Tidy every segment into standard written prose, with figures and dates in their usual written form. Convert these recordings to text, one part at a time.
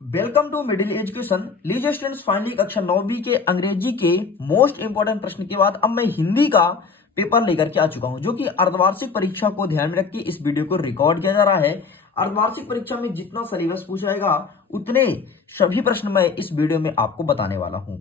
Welcome to middle education. लीजिए students, finally कक्षा 9वीं के अंग्रेजी के मोस्ट इंपोर्टेंट प्रश्न के बाद अब मैं हिंदी का पेपर लेकर के आ चुका हूं, जो कि अर्धवार्षिक परीक्षा को ध्यान में रख के इस वीडियो को रिकॉर्ड किया जा रहा है। अर्धवार्षिक परीक्षा में जितना सिलेबस पूछा जाएगा उतने सभी प्रश्न मैं इस वीडियो में आपको बताने वाला हूं।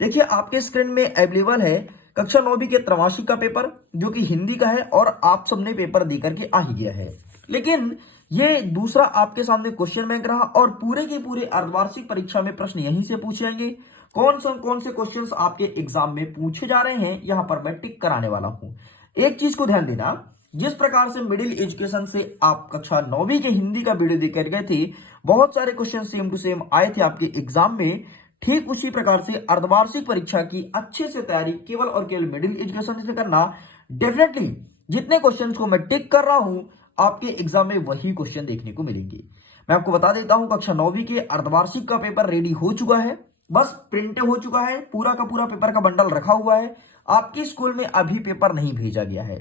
देखिए, आपके स्क्रीन में अवेलेबल है कक्षा 9वीं के त्रैमासिक का पेपर, जो कि हिंदी का है और आप सबने पेपर देकर के आ ही गया है। लेकिन ये दूसरा आपके सामने क्वेश्चन बैंक रहा और पूरे के पूरे अर्धवार्षिक परीक्षा में प्रश्न यहीं से पूछे जाएंगे। कौन से क्वेश्चंस आपके एग्जाम में पूछे जा रहे हैं, यहां पर मैं टिक कराने वाला हूं। एक चीज को ध्यान देना, जिस प्रकार से मिडिल एजुकेशन से आप कक्षा 9वीं के हिंदी का वीडियो देकर गए थे, बहुत सारे क्वेश्चन सेम टू सेम आए थे आपके एग्जाम में। ठीक उसी प्रकार से अर्धवार्षिक परीक्षा की अच्छे से तैयारी केवल और केवल मिडिल एजुकेशन से करना। डेफिनेटली जितने क्वेश्चंस को मैं टिक कर रहा हूं, आपके एग्जाम में वही क्वेश्चन देखने को मिलेंगे। मैं आपको बता देता हूं, कक्षा 9वीं के अर्धवार्षिक का पेपर रेडी हो चुका है, बस प्रिंट हो चुका है, पूरा का पूरा पेपर का बंडल रखा हुआ है। आपके स्कूल में अभी पेपर नहीं भेजा गया है।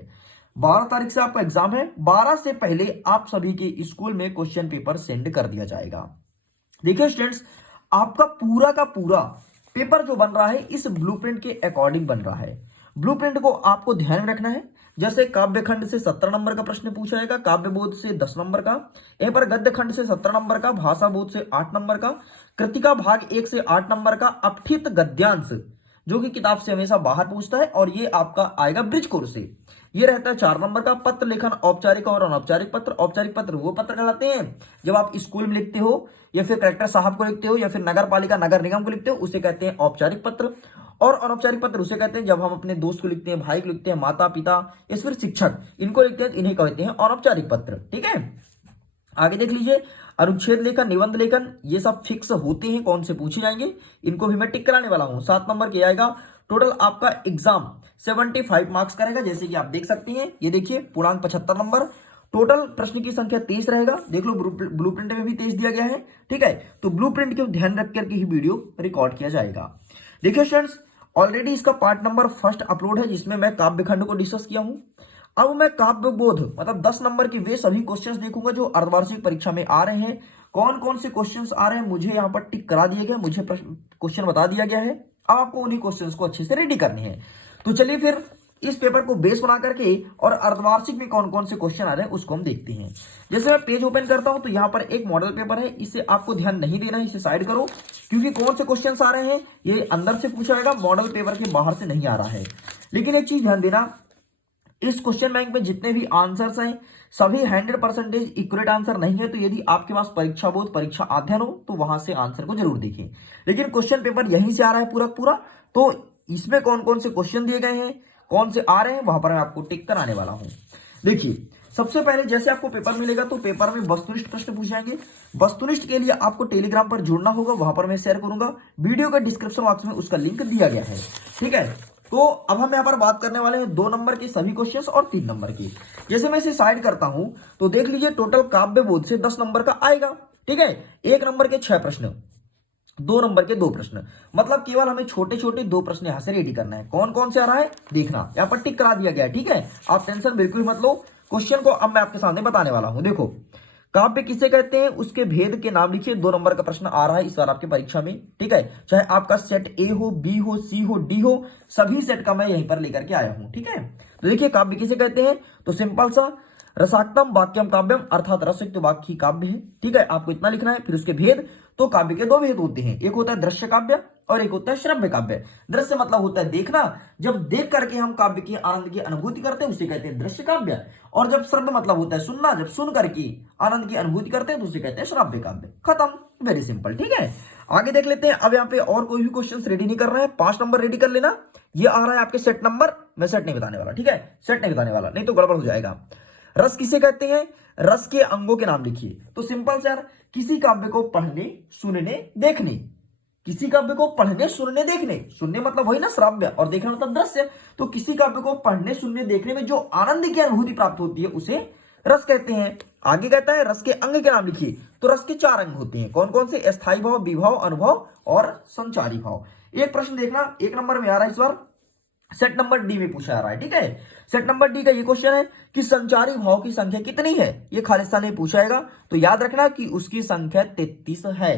12 तारीख से आपका एग्जाम है, 12 से पहले आप सभी के स्कूल में क्वेश्चन पेपर सेंड कर दिया जाएगा। देखिए स्टूडेंट्स, आपका पूरा का पूरा पेपर जो बन रहा है इस ब्लूप्रिंट के अकॉर्डिंग बन रहा है। ब्लूप्रिंट को आपको ध्यान में रखना है। जैसे काव्य खंड से 17 नंबर का प्रश्न पूछा जाएगा, काव्य बोध से 10 नंबर का, यहीं पर गद्य खंड से 17 नंबर का, भाषा बोध से 8 नंबर का, कृतिका भाग 1 से 8 नंबर का, अपठित गद्यांश जो कि किताब से हमेशा बाहर पूछता है और ये आपका आएगा ब्रिज कोर्स से, ये रहता है 4 नंबर का। पत्र लेखन औपचारिक और अनौपचारिक पत्र। औपचारिक पत्र वो पत्र कहलाते हैं जब आप स्कूल में लिखते हो या फिर कलेक्टर साहब को लिखते हो या फिर नगर पालिका नगर निगम को लिखते हो, उसे कहते हैं औपचारिक पत्र। और अनौपचारिक पत्र उसे कहते हैं जब हम अपने दोस्त को लिखते हैं, भाई को लिखते हैं, माता पिता या फिर शिक्षक इनको लिखते हैं, इन्हें कहते हैं अनौपचारिक पत्र। ठीक है, आगे देख लीजिए, अनुच्छेद लेखन, निबंध लेखन, ये सब फिक्स होते हैं कौन से पूछे जाएंगे, इनको भी मैं टिक कराने वाला हूं। 7 नंबर के आएगा। टोटल आपका एग्जाम 75 मार्क्स का रहेगा, जैसे कि आप देख सकते हैं। ये देखिए, पूर्णांक 75 नंबर। टोटल प्रश्न की संख्या 23 रहेगा। देख लो, ब्लूप्रिंट में भी 23 दिया गया है। ठीक है, तो ब्लूप्रिंट को ध्यान रख करके ही वीडियो रिकॉर्ड किया जाएगा। देखिए स्टूडेंट्स, ऑलरेडी इसका पार्ट नंबर 1 अपलोड है, जिसमें मैं काव्य खंड को डिस्कस किया हूं। अब मैं काव्य बोध मतलब 10 नंबर के वे सभी क्वेश्चंस देखूंगा जो अर्धवार्षिक परीक्षा में आ रहे हैं। कौन से क्वेश्चंस आ रहे हैं मुझे यहाँ पर टिक करा दिया गया, मुझे क्वेश्चन बता दिया गया है। अब आपको उन्हीं क्वेश्चंस को अच्छे से रेडी करने हैं। तो चलिए फिर इस पेपर को बेस बना करके और अर्धवार्षिक में कौन से क्वेश्चन आ रहे हैं उसको हम देखते हैं। जैसे मैं पेज ओपन करता हूं तो यहाँ पर एक मॉडल पेपर है, इसे आपको ध्यान नहीं देना है, इसे साइड करो, क्योंकि कौन से क्वेश्चन आ रहे हैं ये अंदर से पूछा जाएगा, मॉडल पेपर के बाहर से नहीं आ रहा है। लेकिन एक चीज ध्यान देना, इस क्वेश्चन बैंक में जितने भी आंसर्स हैं सभी 100% इक्वलेट आंसर नहीं है। तो यदि आपके पास परीक्षा बोध परीक्षा अध्ययन हो तो वहां से आंसर को जरूर देखें। लेकिन क्वेश्चन पेपर यहीं से आ रहा है पूरा पूरा, तो इसमें कौन से क्वेश्चन दिए गए हैं, कौन से आ रहे हैं, वहां पर मैं आपको टिक कराने वाला हूं। देखिए, सबसे पहले जैसे आपको पेपर मिलेगा तो पेपर में वस्तुनिष्ठ प्रश्न पूछे जाएंगे। वस्तुनिष्ठ के लिए आपको टेलीग्राम पर जुड़ना होगा, वहां पर मैं शेयर करूंगा, वीडियो के डिस्क्रिप्शन बॉक्स में उसका लिंक दिया गया है। ठीक है, तो अब हम यहाँ पर बात करने वाले हैं 2 नंबर के सभी क्वेश्चंस और 3 नंबर की। जैसे मैं इसे साइड करता हूं तो देख लीजिए, टोटल काव्य बोध से 10 नंबर का आएगा। ठीक है, 1 नंबर के 6 प्रश्न, 2 नंबर के 2 प्रश्न, मतलब केवल हमें छोटे छोटे 2 प्रश्न यहां से रेडी करना है। कौन से आ रहा है देखना, यहाँ पर टिक करा दिया गया है। ठीक है, आप टेंशन बिल्कुल मत लो, क्वेश्चन को अब मैं आपके सामने बताने वाला हूं। देखो, काव्य किसे कहते हैं, उसके भेद के नाम लिखिए। 2 नंबर का प्रश्न आ रहा है इस बार आपकी परीक्षा में। ठीक है, चाहे आपका सेट ए हो, बी हो, सी हो, डी हो, सभी सेट का मैं यहीं पर लेकर के आया हूं। ठीक है, तो देखिए काव्य किसे कहते हैं, तो सिंपल सा, रसाक्तम वाक्यम काव्यम, अर्थात रसयुक्त वाक्य काव्य है। ठीक है, आपको इतना लिखना है। फिर उसके भेद, तो काव्य के 2 भेद होते हैं, एक होता है दृश्य काव्य और एक होता है श्रव्य काव्य। दृश्य मतलब होता है देखना, जब देख करके हम काव्य की आनंद की अनुभूति करते हैं उसे कहते हैं दृश्य काव्य। और जब श्रव्य मतलब होता है सुनना, जब सुन करके आनंद की अनुभूति करते हैं तो उसे कहते हैं श्रव्य काव्य। खत्म, वेरी सिंपल। ठीक है, आगे देख लेते हैं। अब यहाँ पे और कोई भी क्वेश्चन रेडी नहीं कर रहा है, 5 नंबर रेडी कर लेना। ये आ रहा है आपके सेट नंबर, मैं सेट नहीं बताने वाला। ठीक है, सेट नहीं बताने वाला, नहीं तो गड़बड़ हो जाएगा। रस किसे कहते हैं, रस के अंगों के नाम लिखिए। तो सिंपल से यार, किसी काव्य को पढ़ने, सुनने, देखने, किसी काव्य को पढ़ने, सुनने, देखने, सुनने मतलब वही ना श्राव्य और देखना मतलब दृश्य। तो किसी काव्य को पढ़ने, सुनने, देखने में जो आनंद की अनुभूति प्राप्त होती है उसे रस कहते हैं। आगे कहता है रस के अंग के नाम लिखिए। तो रस के 4 अंग होते हैं, कौन से, अस्थायी भाव, विभाव, अनुभव और संचारी भाव। एक प्रश्न देखना, 1 नंबर में आ रहा है इस बार, सेट नंबर डी में पूछा जा रहा है। ठीक है, सेट नंबर डी का ये क्वेश्चन है कि संचारी भाव की संख्या कितनी है, ये खालिस्तान में पूछा जाएगा। तो याद रखना कि उसकी संख्या 33 है।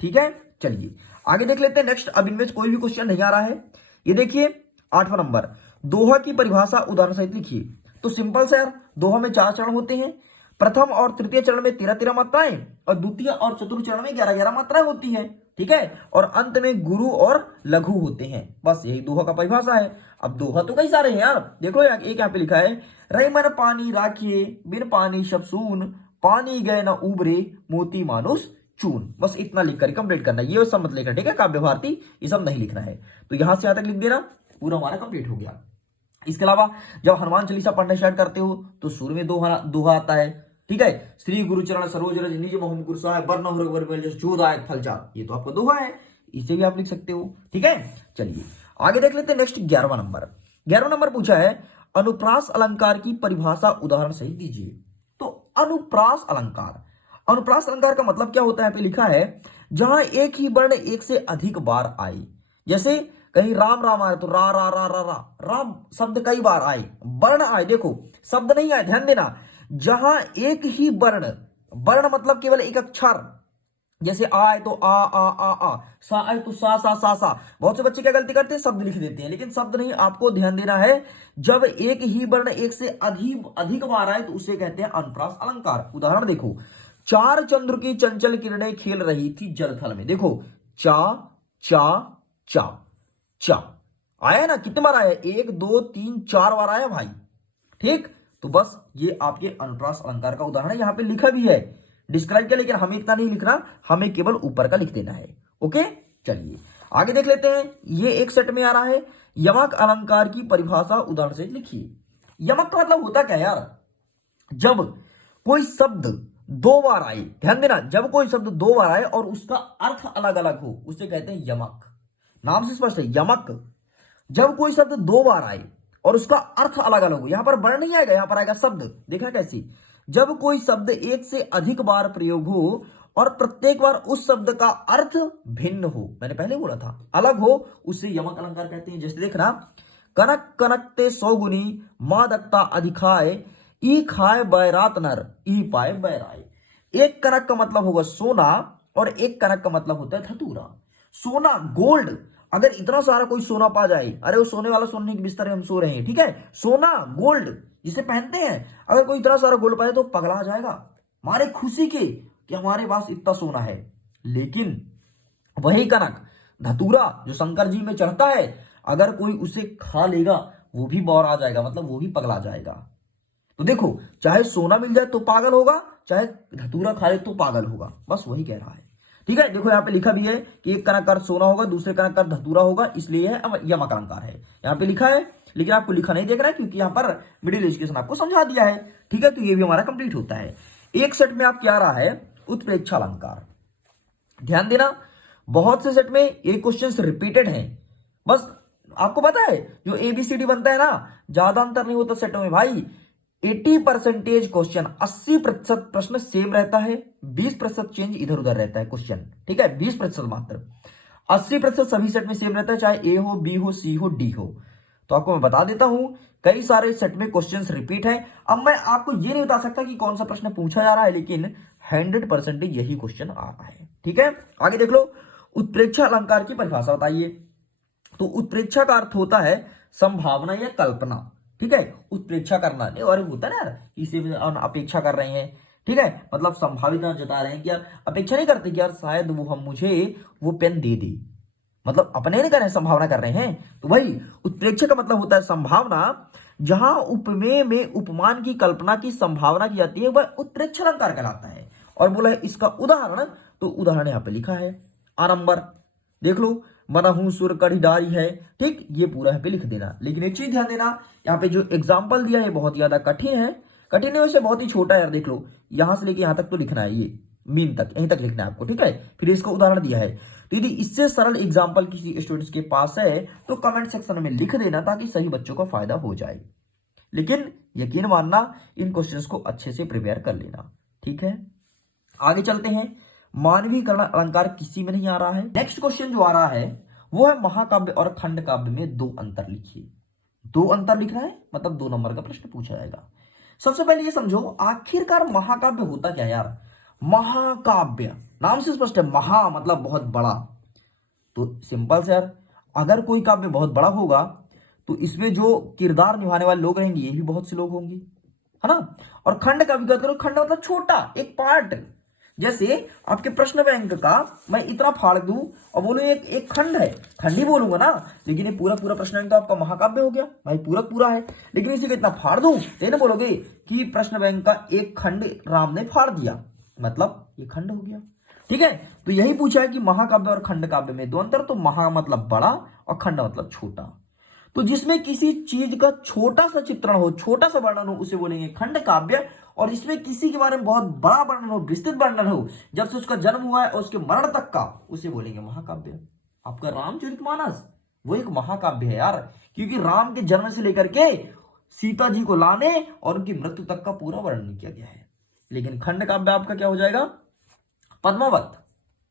ठीक है, चलिए आगे देख लेते हैं नेक्स्ट। अब इनमें से कोई भी क्वेश्चन नहीं आ रहा है। ये देखिए 8वां नंबर, दोहा की परिभाषा उदाहरण सहित लिखिए। तो सिंपल से यार, दोहा में 4 चरण होते हैं। प्रथम और तृतीय चरण में 13-13 मात्राएं और द्वितीय और चतुर्थ चरण में 11-11 मात्राएं होती है। ठीक है, और अंत में गुरु और लघु होते हैं। बस यही दोहा का परिभाषा है। अब दोहा तो कई सारे हैं यार, देखो एक यहाँ पे लिखा है, रही मन पानी राखिए बिन पानी शब सून, पानी गए न उबरे मोती मानुष चून। बस इतना लिखकर कंप्लीट करना, ये सब मत लिखना, ठीक है। काव्य भारती ये सब नहीं लिखना है। तो यहां से यहां तक लिख देना, पूरा हमारा कंप्लीट हो गया। इसके अलावा जब हनुमान चालीसा पढ़ना स्टार्ट करते हो तो शुरू में दोहा आता है। ठीक है, श्री गुरुचरण सरोज रज निज मोहन गुरु सहाय बरन रघुवर बिमल जस जो दायक फल चार, ये तो आपका दोहा है, इसे भी आप लिख सकते हो। ठीक है, चलिए आगे देख लेते हैं नेक्स्ट 11वां नंबर। 11वां नंबर पूछा है, अनुप्रास अलंकार की परिभाषा उदाहरण सहित दीजिए। तो अनुप्रास अलंकार, अनुप्रास अलंकार का मतलब क्या होता है, पे लिखा है जहां एक ही वर्ण एक से अधिक बार आए। जैसे कहीं राम राम आए तो रा रा रा रा रा, राम शब्द कई बार आए, वर्ण आए, देखो शब्द नहीं आए, ध्यान देना। जहां एक ही वर्ण, वर्ण मतलब केवल एक अक्षर, जैसे आ आए तो आ, सा आए तो सा। बहुत से बच्चे क्या गलती करते हैं, शब्द लिख देते हैं, लेकिन शब्द नहीं, आपको ध्यान देना है। जब एक ही वर्ण एक से अधिक बार आए तो उसे कहते हैं अनुप्रास अलंकार। उदाहरण देखो, 4 चंद्र की चंचल किरणें खेल रही थी जल थल में। देखो चा चा चा चा आया ना, कितने बार आया, 1 2 3 4 बार आया भाई। ठीक, तो बस ये आपके अनुप्रास अलंकार का उदाहरण है। यहां पे लिखा भी है, डिस्क्राइब किया, लेकिन हमें इतना नहीं लिखना, हमें केवल ऊपर का लिख देना है। ओके, चलिए आगे देख लेते हैं। ये एक सेट में आ रहा है, यमक अलंकार की परिभाषा उदाहरण से लिखिए। यमक का मतलब होता क्या यार, जब कोई शब्द 2 बार आए, ध्यान देना, जब कोई शब्द 2 बार आए और उसका अर्थ अलग अलग हो उसे कहते हैं यमक। नाम से स्पष्ट है, यमक। जब कोई शब्द 2 बार आए और उसका अर्थ अलग अलग हो, यहां पर वर्ण नहीं आएगा, यहां पर आएगा शब्द। देखा कैसी, जब कोई शब्द एक से अधिक बार प्रयोग हो और प्रत्येक बार उस शब्द का अर्थ भिन्न हो, मैंने पहले बोला था अलग हो, उसे यमक अलंकार कहते हैं। जैसे देखना, कनक कनकते 100 गुनी मां दत्ता अधिखाए, ई खाए बैरात नर ई पाए बैराए। एक कनक का मतलब होगा सोना और एक कनक का मतलब होता है धतूरा। सोना, गोल्ड, अगर इतना सारा कोई सोना पा जाए, अरे वो सोने वाला, सोने के बिस्तर में हम सो रहे हैं, ठीक है, सोना गोल्ड जिसे पहनते हैं, अगर कोई इतना सारा गोल्ड पाए तो पगला जाएगा मारे खुशी के कि हमारे पास इतना सोना है। लेकिन वही कनक, धतूरा जो शंकर जी में चढ़ता है, अगर कोई उसे खा लेगा वो भी बौर आ जाएगा, मतलब वो भी पगला जाएगा। तो देखो, चाहे सोना मिल जाए तो पागल होगा, चाहे धतूरा खा ले तो पागल होगा, बस वही कह रहा है। ठीक है, देखो यहाँ पे लिखा भी है कि एक कनक का अर्थ सोना होगा, दूसरे कनक का अर्थ धतूरा होगा, इसलिए यमक अलंकार है। यहाँ पे लिखा है, लेकिन आपको लिखा नहीं देख रहा है क्योंकि यहाँ पर मिडिल एजुकेशन आपको समझा दिया है। ठीक है, तो ये भी हमारा कंप्लीट होता है। एक सेट में आप क्या रहा है, उत्प्रेक्षा अलंकार। ध्यान देना, बहुत से सेट में ये क्वेश्चन रिपीटेड है। बस आपको पता है जो ABCD बनता है ना, ज्यादा अंतर नहीं होता सेटों में भाई। 80% क्वेश्चन, 80% प्रश्न सेम रहता है, 20% चेंज इधर उधर रहता है क्वेश्चन। ठीक है, 20% मात्र, 80% सभी सेट में सेम रहता है, चाहे A हो, B हो, C हो, D हो। तो आपको मैं बता देता हूं, कई सारे सेट में क्वेश्चंस रिपीट है। अब मैं आपको ये नहीं बता सकता कि कौन सा प्रश्न पूछा जा रहा है, लेकिन 100% यही क्वेश्चन आ रहा है। ठीक है, आगे देख लो, उत्प्रेक्षा अलंकार की परिभाषा बताइए। तो उत्प्रेक्षा का अर्थ होता है संभावना या कल्पना। ठीक है, उत्प्रेक्षा करना नहीं, और होता है ना यार, इसे अपेक्षा कर रहे हैं, ठीक है, मतलब संभावित जता रहे हैं कि यार अपेक्षा नहीं करते कि यार शायद वो हम मुझे वो पेन दे दे, मतलब अपने नहीं कर रहे हैं, संभावना कर रहे हैं। तो वही उत्प्रेक्षा का मतलब होता है संभावना। जहां उपमेय में उपमान की कल्पना की संभावना की जाती है वह उत्प्रेक्षा अलंकार कहलाता है। और बोला है इसका उदाहरण, तो उदाहरण यहां पे लिखा है आ नंबर, देख लो, मनहू सुर कढ़ीदारी है। ठीक, ये पूरा यहाँ पे लिख देना। लेकिन एक चीज ध्यान देना, यहाँ पे जो एग्जाम्पल दिया है बहुत ज्यादा कठिन है, कठिन है वैसे बहुत ही छोटा है यार। देख लो, यहां से लेके यहां तक तो लिखना है, ये मीन तक, यहीं तक लिखना है आपको। ठीक है, फिर इसका उदाहरण दिया है। तो यदि इससे सरल एग्जाम्पल किसी स्टूडेंट्स के पास है तो कमेंट सेक्शन में लिख देना, ताकि सही बच्चों का फायदा हो जाए। लेकिन यकीन मानना, इन क्वेश्चंस को अच्छे से प्रिपेयर कर लेना। ठीक है, आगे चलते हैं। मानवीकरण अलंकार किसी में नहीं आ रहा है। नेक्स्ट क्वेश्चन जो आ रहा है वो है महाकाव्य और खंड काव्य में 2 अंतर लिखिए। 2 अंतर लिखना है, मतलब 2 नंबर का प्रश्न पूछा जाएगा। सबसे पहले ये समझो, आखिरकार महाकाव्य होता क्या यार। महाकाव्य नाम से स्पष्ट है, महा मतलब बहुत बड़ा। तो सिंपल से यार, अगर कोई काव्य बहुत बड़ा होगा तो इसमें जो किरदार निभाने वाले लोग रहेंगे ये भी बहुत से लोग होंगे, है ना। और खंड का भी बात करो, खंड मतलब छोटा एक पार्ट। जैसे आपके प्रश्न बैंक का मैं इतना फाड़ दूं और बोलूं एक एक खंड है, खंड ही बोलूंगा ना, लेकिन ये पूरा पूरा प्रश्न बैंक तो आपका महाकाव्य हो गया भाई, पूरा पूरा है। लेकिन इसी को इतना फाड़ दूं तो ये ना बोलोगे कि प्रश्न बैंक का एक खंड राम ने फाड़ दिया, मतलब ये खंड हो गया। ठीक है, तो यही पूछा है कि महाकाव्य और खंड काव्य में दो अंतर। तो महा मतलब बड़ा और खंड मतलब छोटा। तो जिसमें किसी चीज का छोटा सा चित्रण हो, छोटा सा वर्णन हो, उसे बोलेंगे खंड काव्य। और इसमें किसी के बारे में बहुत बड़ा वर्णन हो, विस्तृत वर्णन हो, जब से उसका जन्म हुआ है और उसके मरण तक का, उसे बोलेंगे महाकाव्य। आपका रामचरितमानस वो एक महाकाव्य है यार, क्योंकि राम के जन्म से लेकर के सीता जी को लाने और उनकी मृत्यु तक का पूरा वर्णन किया गया है। लेकिन खंड काव्य आपका क्या हो जाएगा, पद्मावत,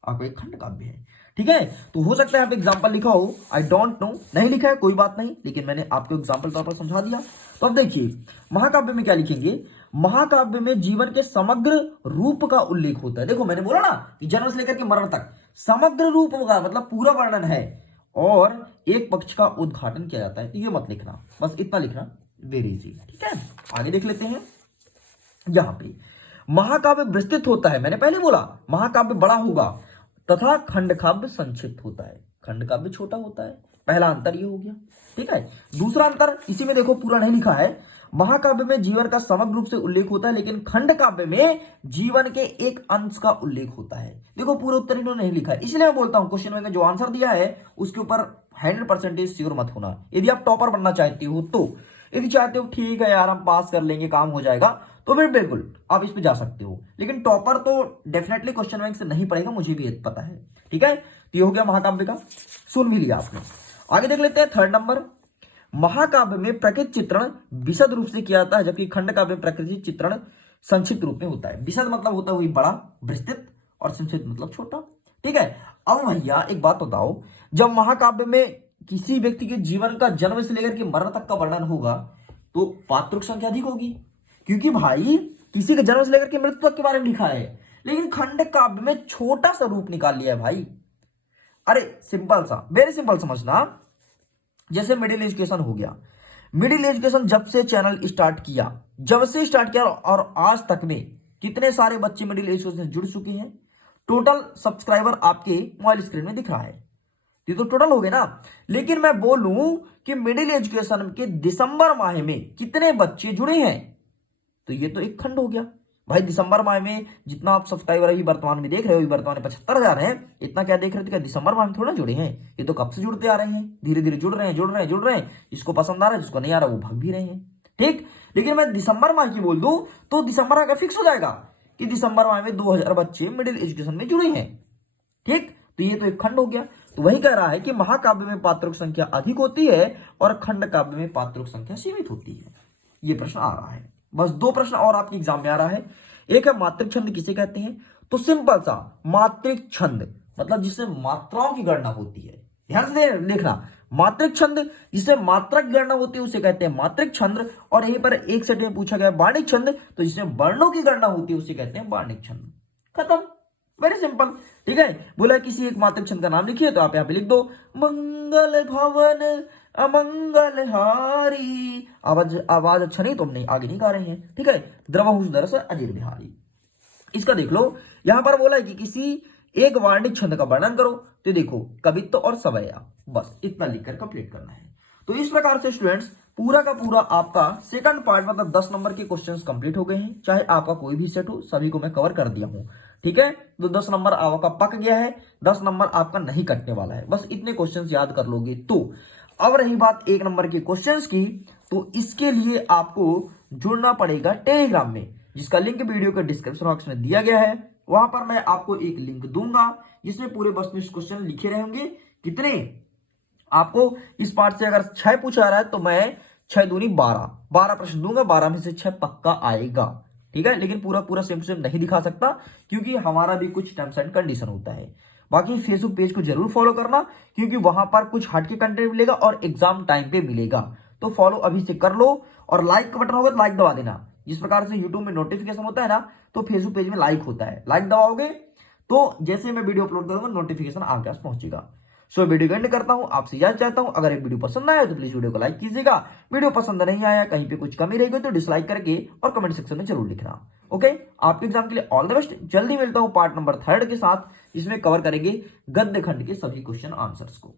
आपका एक खंड काव्य है। ठीक है, तो हो सकता है आप एग्जाम्पल लिखा हो, आई डोंट नो, नहीं लिखा है कोई बात नहीं, लेकिन मैंने आपको एग्जाम्पल तौर पर समझा दिया। तो अब देखिए महाकाव्य में क्या लिखेंगे, महाकाव्य में जीवन के समग्र रूप का उल्लेख होता है। देखो मैंने बोला ना कि जन्म से लेकर के मरण तक समग्र रूप का मतलब पूरा वर्णन है, और एक पक्ष का उद्घाटन किया जाता है। तो ये मत लिखना, बस इतना लिखना, वेरी इजी। ठीक है, आगे देख लेते हैं। यहां पे महाकाव्य विस्तृत होता है, मैंने पहले बोला महाकाव्य बड़ा होगा, तथा खंड काव्य संक्षिप्त होता है, खंड काव्य छोटा होता है। पहला अंतर ये हो गया। ठीक है, दूसरा अंतर इसी में देखो, पूरा नहीं लिखा है, महाकाव्य में जीवन का समग्र रूप से उल्लेख होता है, लेकिन खंड काव्य में जीवन के एक अंश का उल्लेख होता है। देखो पूरा उत्तर इन्होंने नहीं लिखा है, इसलिए मैं बोलता हूं क्वेश्चन में जो आंसर दिया है उसके ऊपर 100% श्योर मत होना। यदि आप टॉपर बनना चाहते हो तो, यदि चाहते हो ठीक है यार हम पास कर लेंगे काम हो जाएगा, तो फिर बिल्कुल आप इस पे जा सकते हो। लेकिन टॉपर तो डेफिनेटली क्वेश्चन बैंक से नहीं पड़ेगा, मुझे भी पता है। ठीक है, तो ये हो गया महाकाव्य का, सुन भी लिया आपने। आगे देख लेते हैं थर्ड नंबर। महाकाव्य में प्रकृति चित्रण विशद रूप से किया जाता है, जबकि खंड काव्य में प्रकृति चित्रण संक्षिप्त रूप में होता है। विशद मतलब होता है वही बड़ा, विस्तृत, और संक्षिप्त मतलब छोटा। ठीक है, अब भैया एक बात बताओ, जब महाकाव्य में किसी व्यक्ति के जीवन का जन्म से लेकर के मरण तक का वर्णन होगा तो पात्रों की संख्या अधिक होगी, क्योंकि भाई किसी के जन्म से लेकर के मृत्यु तक के बारे में लिखा है। लेकिन खंड काव्य में छोटा सा रूप निकाल लिया है भाई। अरे सिंपल सा, वेरी सिंपल समझना, जैसे मिडिल एजुकेशन हो गया। मिडिल एजुकेशन जब से चैनल स्टार्ट किया, जब से स्टार्ट किया और आज तक में कितने सारे बच्चे मिडिल एजुकेशन से जुड़ चुके हैं, टोटल सब्सक्राइबर आपके मोबाइल स्क्रीन में दिख रहा है, ये तो टोटल हो गए ना। लेकिन मैं बोलूं कि मिडिल एजुकेशन के दिसंबर माह में कितने बच्चे जुड़े हैं, तो ये तो एक खंड हो गया भाई। दिसंबर माह में जितना आप सब्सक्राइबर अभी वर्तमान में देख रहे हो, अभी वर्तमान में 75,000 है, इतना क्या देख रहे थे, क्या दिसंबर माह में थोड़ा जुड़े हैं, ये तो कब से जुड़ते आ रहे हैं, धीरे धीरे जुड़ रहे हैं। जिसको पसंद आ रहा है, जिसको नहीं आ रहा वो भाग भी रहे हैं। ठीक, लेकिन मैं दिसंबर माह की बोल दूं तो दिसंबर माह का फिक्स हो जाएगा कि दिसंबर माह में 2000 बच्चे मिडिल एजुकेशन में जुड़े हैं। ठीक, तो ये तो एक खंड हो गया। तो वही कह रहा है कि महाकाव्य में पात्रों की संख्या अधिक होती है और खंड काव्य में पात्रों की संख्या सीमित होती है। ये प्रश्न आ रहा है, बस दो प्रश्न और आपके एग्जाम में आ रहा है। एक है मात्रिक छंद किसे कहते हैं, तो सिंपल सा मात्रिक छंद मतलब जिसमें मात्राओं की गणना होती है, ध्यान से देखना, मात्रिक छंद जिससे मात्रा की गणना होती है उसे कहते हैं मात्रिक छंद। और यहीं पर एक सेट में पूछा गया बाणिक छंद, तो जिसमें वर्णों की गणना होती है उसे कहते हैं बाणिक छंद। खत्म, वेरी सिंपल। ठीक है, बोला किसी एक मात्रिक छंद का नाम लिखिए, तो आप यहाँ पे लिख दो मंगल भवन अमंगल हारी। आवाज अच्छा नहीं तो हम नहीं आगे नहीं गा रहे हैं। ठीक है, द्रवहुष दरस अजीर बिहारी, इसका देख लो। यहां पर बोला है कि किसी एक वार्णिक छंद का वर्णन करो, तो देखो कवित्व और सवैया, बस इतना लिखकर कंप्लीट करना है। तो इस प्रकार से स्टूडेंट्स पूरा का पूरा आपका सेकंड पार्ट मतलब 10 नंबर के क्वेश्चंस कंप्लीट हो गए हैं। चाहे आपका कोई भी सेट हो, सभी को मैं कवर कर दिया हूं। ठीक है, तो 10 नंबर आपका पक गया है, 10 नंबर आपका नहीं कटने वाला है। बस इतने क्वेश्चंस याद कर लोगे तो। अब रही बात 1 नंबर के क्वेश्चंस की, तो इसके लिए आपको जुड़ना पड़ेगा टेलीग्राम में, जिसका लिंक वीडियो के डिस्क्रिप्शन बॉक्स में दिया गया है। वहां पर मैं आपको एक लिंक दूंगा जिसमें पूरे बस में क्वेश्चन लिखे रहेंगे। कितने आपको इस पार्ट से अगर 6 पूछा जा रहा है तो मैं 6 दूनी 12 प्रश्न दूंगा, 12 में से 6 पक्का आएगा। ठीक है, लेकिन पूरा पूरा सेम टू सेम नहीं दिखा सकता क्योंकि हमारा भी कुछ टर्म्स एंड कंडीशन होता है। बाकी फेसबुक पेज को जरूर फॉलो करना क्योंकि वहां पर कुछ हटके कंटेंट मिलेगा और एग्जाम टाइम पे मिलेगा, तो फॉलो अभी से कर लो। और लाइक का बटन होगा तो लाइक दबा देना, जिस प्रकार से यूट्यूब में नोटिफिकेशन होता है ना, तो फेसबुक पेज में लाइक होता है, लाइक दबाओगे तो जैसे मैं वीडियो अपलोड करूंगा नोटिफिकेशन आपके पास पहुंचेगा। सो वीडियो को एंड करता हूं, आपसे इजाजत चाहता हूं। अगर ये वीडियो पसंद आया तो प्लीज वीडियो को लाइक कीजिएगा। वीडियो पसंद नहीं आया, कहीं पे कुछ कमी रही गई तो डिसलाइक करके और कमेंट सेक्शन में जरूर लिखना। ओके, आपके एग्जाम के लिए ऑल द बेस्ट। जल्दी मिलता हूं पार्ट नंबर 3 के साथ, इसमें कवर करेंगे गद्य खंड के सभी क्वेश्चन आंसर्स को।